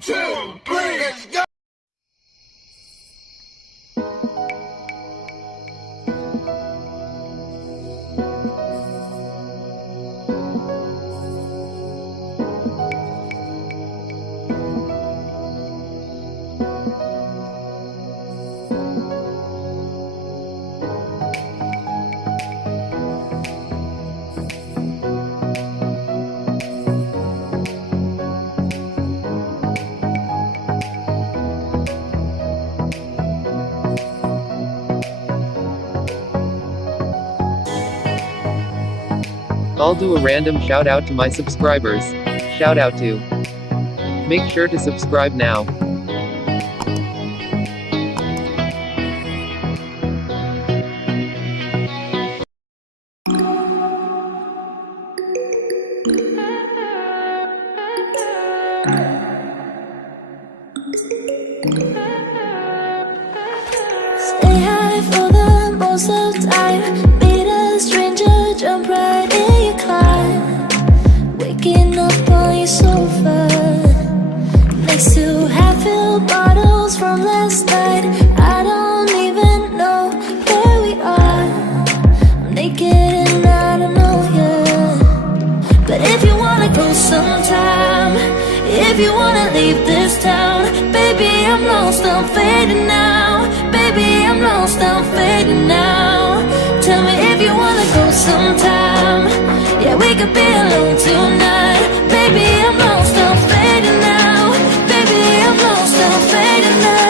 2, 3, let's go! I'll do a random shout out to my subscribers. Shout out to. Make sure to subscribe now. Stay high for the most of the time. Meet a stranger, jump right in your car. Waking up on your sofa, next to half-filled bottles from last night. I don't even know where we are. I'm naked and I don't know you. But if you wanna go sometime, if you wanna leave this town, baby, I'm lost, I'm fading now. Baby, I'm lost, I'm fading now. Tell me if you wanna go sometime. Yeah, we could be alone tonight. Baby, I'm lost, I'm fading now. Baby, I'm lost, I'm fading now.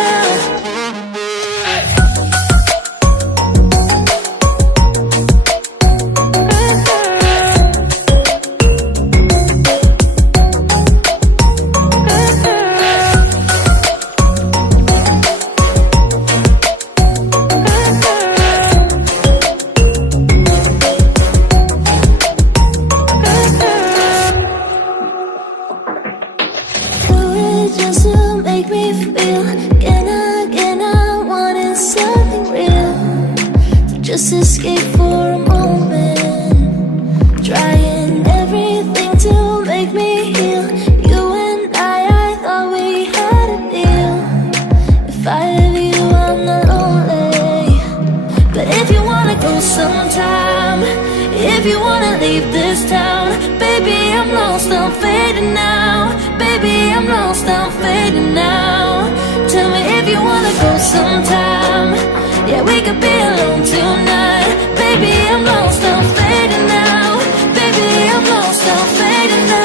Just to make me feel again, I wanted something real, to just escape for a moment, trying everything to make me heal. You and I thought we had a deal. If I have you, I'm not lonely. But if you wanna go sometime, if you wanna leave this town, baby, I'm lost, I'm fading now. Baby, I'm lost, I'm fading now. Tell me if you wanna go sometime. Yeah, we could be alone tonight. Baby, I'm lost, I'm fading now. Baby, I'm lost, I'm fading now.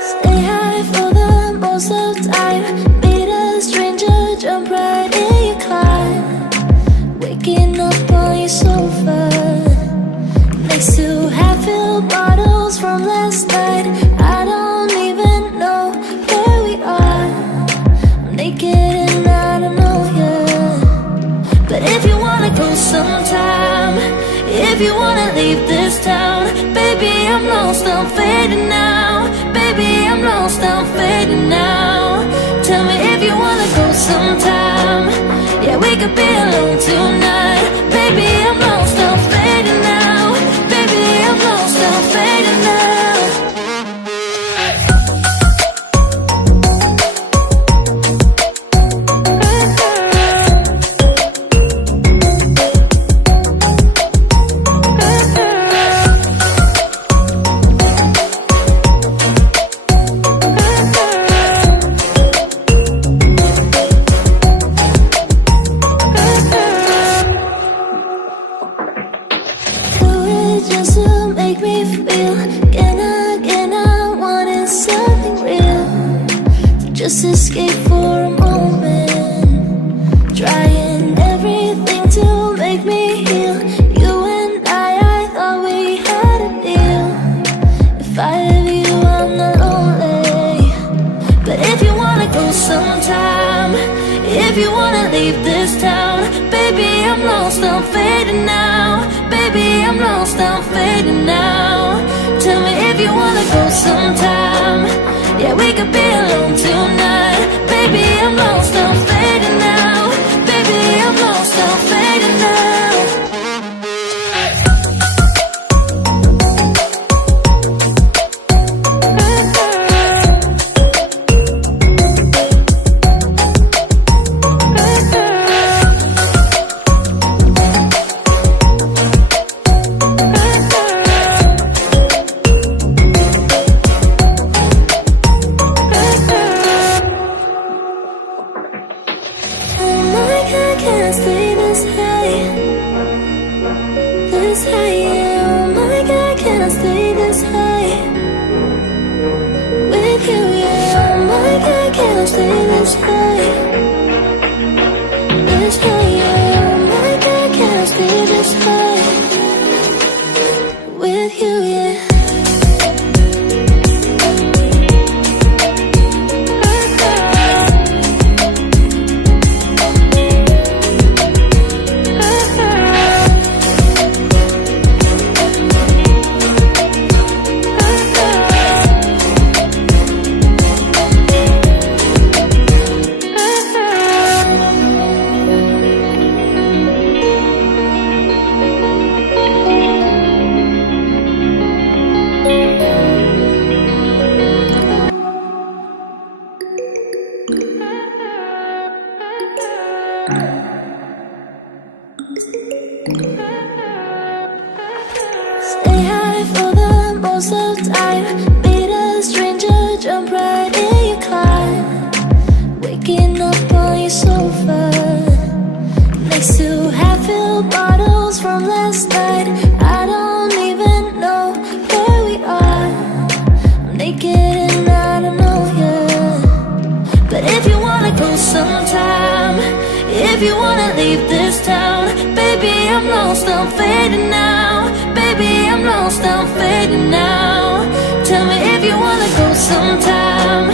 Stay high for the most of the time. Meet a stranger, jump right in your car. Waking up on your sofa, next to half-filled bottles from last night. I don't even know where we are. I'm naked and I don't know you. But if you wanna go sometime, if you wanna leave this town, baby, I'm lost, I'm fading now. Baby, I'm lost, I'm fading now. Tell me just escape for a moment. Trying everything to make me heal. You and I thought we had a deal. If I have you, I'm not lonely. But if you wanna go sometime, if you wanna leave this town, baby, I'm lost, I'm fading now. Baby, I'm lost, I'm fading now. Tell me if you wanna go sometime. Yeah, we could be alone tonight. Baby, I'm lost, I'm fading now. Baby, I'm lost, I'm fading now. Can't stay this high, yeah. Oh my God, can I stay this high with you, yeah. Oh my God, can I stay this high, yeah. Oh my God, can I stay this high with you, yeah. Stay high for the most of the time. Meet a stranger, jump right in your car. Waking up on your sofa next to half-filled bottles from last night. I don't even know where we are. I'm naked and I don't know you. But if you wanna go sometime, if you wanna leave this town, baby, I'm lost, I'm fading now. Baby, I'm lost, I'm fading now. Tell me if you wanna go sometime.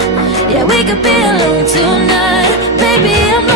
Yeah, we could be alone tonight. Baby, I'm lost.